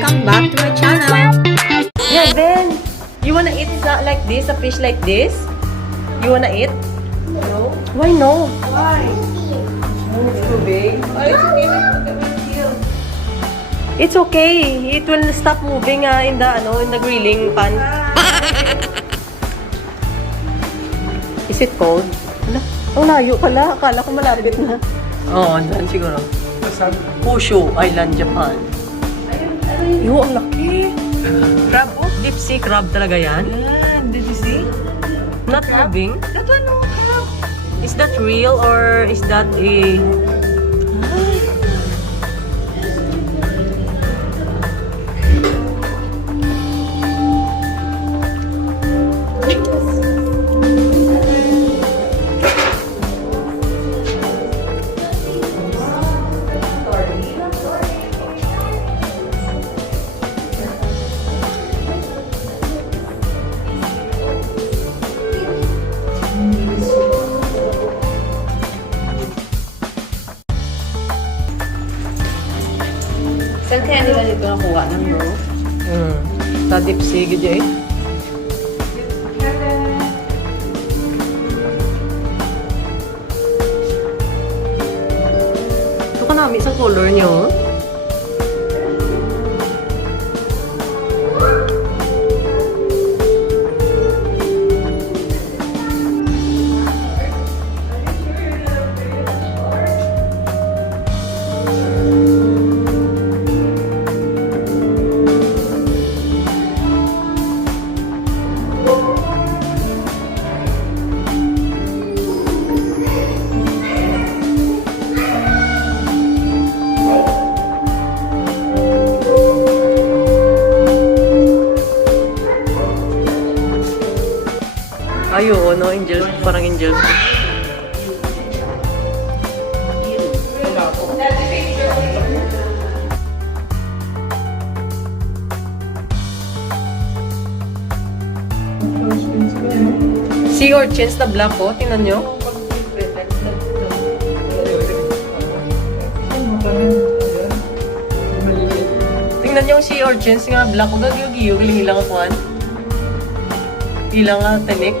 welcome back to my channel. Yeah, Ben, you wanna eat like this, a fish like this? You wanna eat? No. Why no? Why? It's too big. Oh, it's okay. It's okay. It will stop moving in the grilling pan. Is it cold? Ala, ang layo pala. Akala ko malapit na. Oo, dyan siguro. Honshu Island, Japan. Yo, ang laki. Crab, oh. Deep sea crab talaga yan. Did you see? Not moving. That one, no. Crab. Is that real or is that a... Saan kaya nila dito nakuha ng bro? Sa deep sea, gudyo eh. Ito ka namin sa color niyo. Ay, oo, no? Angels. Parang angels. Sea urchins na black, oh. Tingnan nyo. Tingnan nyo yung sea urchins nga black. Huwag gagiyog-giyog. Ilang ako, ilang tinik.